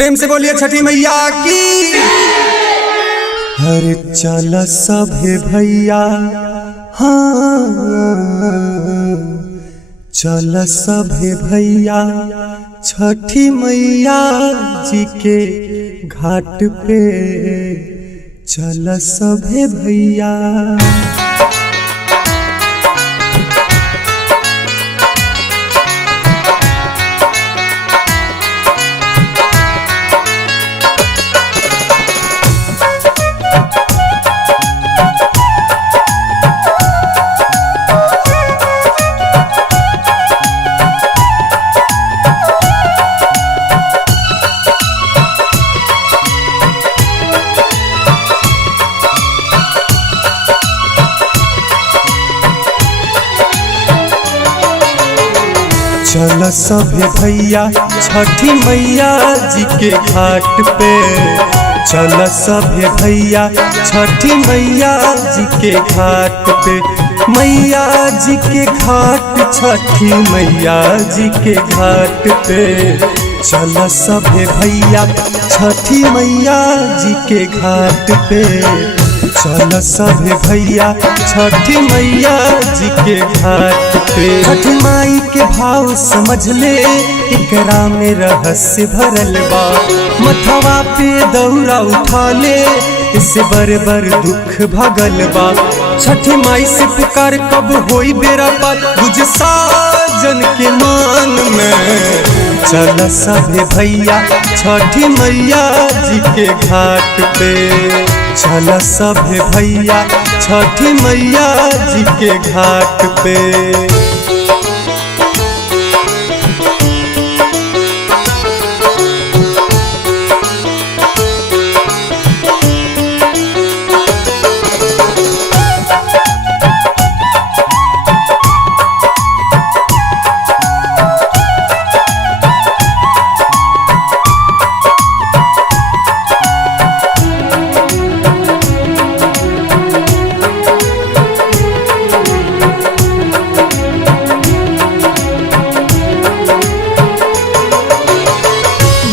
प्रेम से बोलिए छठी मैया की। अरे चल सभे भैया, हाँ चल सभे भैया छठी मैया जी के घाट पे चल सभे भैया। चल सभे भैया छठी मैया जी के घाट पे, चल सभे भैया छठी मैया जी के घाट पे। मैया जी के घाट, छठी मैया जी के घाट पे चल सभे भैया छठी मैया जी के घाट पे। चल सभे भैया छठी मैया जी के घाट पे। छठी माई के भाव समझ ले, एकरा में रहस्य भरल बा। मथवा पे दौरा उठा ले, इससे बर बर दुख भगल बा। छठी माई से पुकार कब होई बेरा पार, बुझ साजन के मान में। चल सभे भैया छठी मैया जी के घाट पे, चल सभे भैया छठी मैया जी के घाट पे।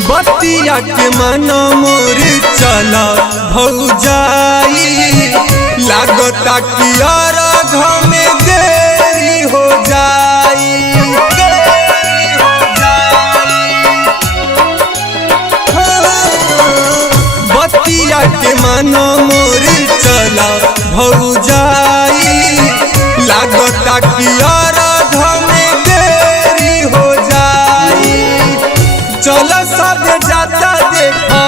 बतिया के मना मोर चला भौजाई, लागता कि अर्घ में देरी हो जाई। बतिया के मना मोर चला भौजाई, लागता कि अर्घ में देरी हो जाई। चल सब जाता देखा,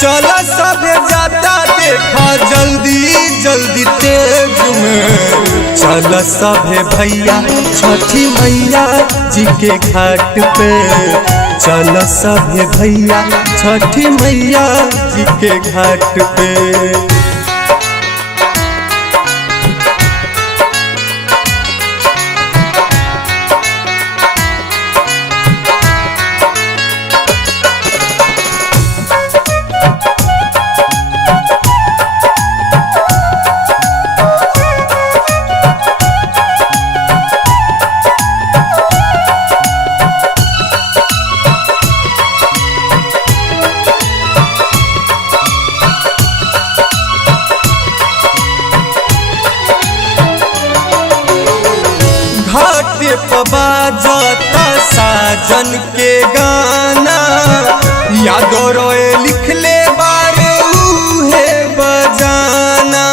चल सब जाता देखा, जल्दी जल्दी तेज में। चल सभे भैया छठी मैया जी के घाट पे, चल सभे भैया छठी मैया जी के घाट पे। बाजता साजन के गाना, यादो रोए लिख ले बारे उहे बजाना।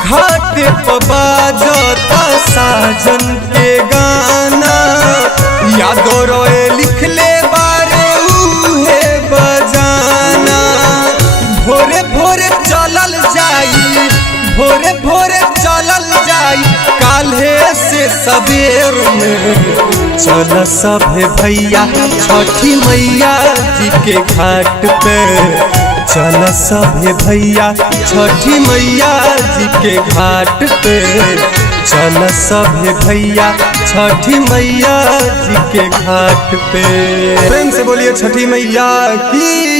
घाट पे बाजता साजन के गाना, यादो रोए लिख ले बारे उहे बजाना। भोरे भोरे चलल जाई, भोरे भोरे चलल जाई, काल्हे से सबेर में। चल सभे भैया छठी मैया जी के घाट पे, चल सभे भैया छठी मैया जी के घाट पे। चल सभे भैया छठी मैया जी के घाट पे। प्रेम से बोलिए छठी मैया की।